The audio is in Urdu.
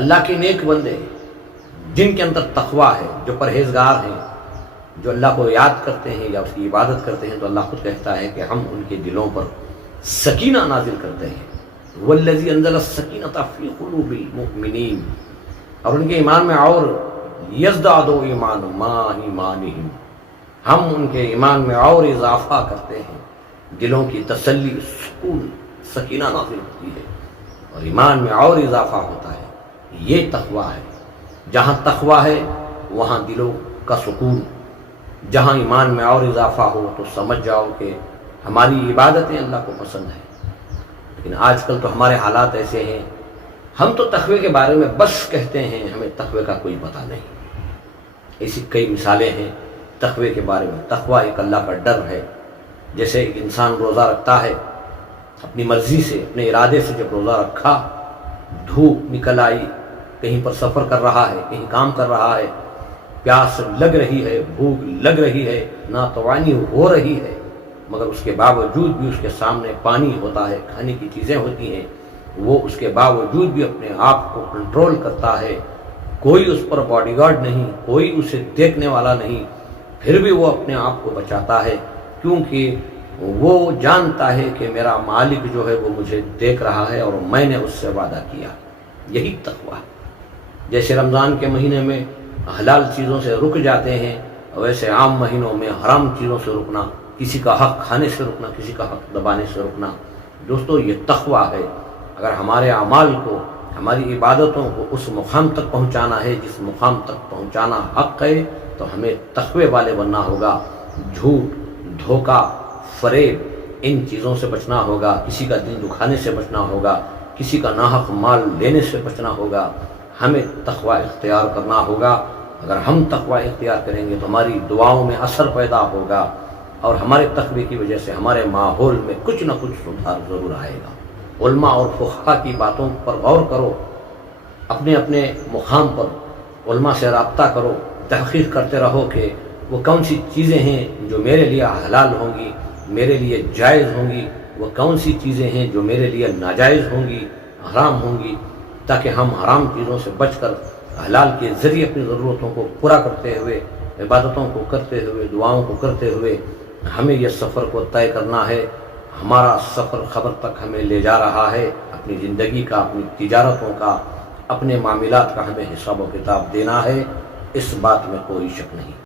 اللہ کے نیک بندے جن کے اندر تقویٰ ہے، جو پرہیزگار ہیں، جو اللہ کو یاد کرتے ہیں یا اس کی عبادت کرتے ہیں، تو اللہ خود کہتا ہے کہ ہم ان کے دلوں پر سکینہ نازل کرتے ہیں۔ والذی انزل السکینۃ فی قلوب المؤمنین، اور ان کے ایمان میں اور یزدادوا ایمان ما ایمانہم، ہم ان کے ایمان میں اور اضافہ کرتے ہیں، دلوں کی تسلی، سکون، سکینہ نازل ہوتی ہے اور ایمان میں اور اضافہ ہوتا ہے۔ یہ تقویٰ ہے۔ جہاں تقویٰ ہے وہاں دلوں کا سکون، جہاں ایمان میں اور اضافہ ہو تو سمجھ جاؤ کہ ہماری عبادتیں اللہ کو پسند ہیں۔ لیکن آج کل تو ہمارے حالات ایسے ہیں، ہم تو تقوی کے بارے میں بس کہتے ہیں، ہمیں تقوی کا کوئی پتہ نہیں۔ ایسی کئی مثالیں ہیں تقوی کے بارے میں۔ تقوی ایک اللہ کا ڈر ہے۔ جیسے ایک انسان روزہ رکھتا ہے اپنی مرضی سے، اپنے ارادے سے، جب روزہ رکھا، دھوپ نکل آئی، کہیں پر سفر کر رہا ہے، کہیں کام کر رہا ہے، پیاس لگ رہی ہے، بھوک لگ رہی ہے، ناتوانی ہو رہی ہے، مگر اس کے باوجود بھی اس کے سامنے پانی ہوتا ہے، کھانے کی چیزیں ہوتی ہیں، وہ اس کے باوجود بھی اپنے آپ کو کنٹرول کرتا ہے۔ کوئی اس پر باڈی گارڈ نہیں، کوئی اسے دیکھنے والا نہیں، پھر بھی وہ اپنے آپ کو بچاتا ہے، کیونکہ وہ جانتا ہے کہ میرا مالک جو ہے وہ مجھے دیکھ رہا ہے اور میں نے اس سے وعدہ کیا۔ یہی تقویٰ ہے۔ جیسے رمضان کے مہینے میں حلال چیزوں سے رک جاتے ہیں، ویسے عام مہینوں میں حرام چیزوں سے رکنا، کسی کا حق کھانے سے رکنا، کسی کا حق دبانے سے رکنا۔ دوستو، یہ تقویٰ ہے۔ اگر ہمارے اعمال کو، ہماری عبادتوں کو اس مقام تک پہنچانا ہے جس مقام تک پہنچانا حق ہے، تو ہمیں تقوی والے بننا ہوگا۔ جھوٹ، دھوکہ، فریب، ان چیزوں سے بچنا ہوگا، کسی کا دل دکھانے سے بچنا ہوگا، کسی کا ناحق مال لینے سے بچنا ہوگا۔ ہمیں تقوی اختیار کرنا ہوگا۔ اگر ہم تقوی اختیار کریں گے تو ہماری دعاؤں میں اثر پیدا ہوگا اور ہمارے تقوی کی وجہ سے ہمارے ماحول میں کچھ نہ کچھ سدھار ضرور آئے گا۔ علماء اور فقہا کی باتوں پر غور کرو، اپنے اپنے مقام پر علماء سے رابطہ کرو، تحقیق کرتے رہو کہ وہ کون سی چیزیں ہیں جو میرے لیے حلال ہوں گی، میرے لیے جائز ہوں گی، وہ کون سی چیزیں ہیں جو میرے لیے ناجائز ہوں گی، حرام ہوں گی، تاکہ ہم حرام چیزوں سے بچ کر حلال کے ذریعے اپنی ضرورتوں کو پورا کرتے ہوئے، عبادتوں کو کرتے ہوئے، دعاؤں کو کرتے ہوئے ہمیں یہ سفر کو طے کرنا ہے۔ ہمارا سفر خبر تک ہمیں لے جا رہا ہے، اپنی زندگی کا، اپنی تجارتوں کا، اپنے معاملات کا ہمیں حساب و کتاب دینا ہے، اس بات میں کوئی شک نہیں۔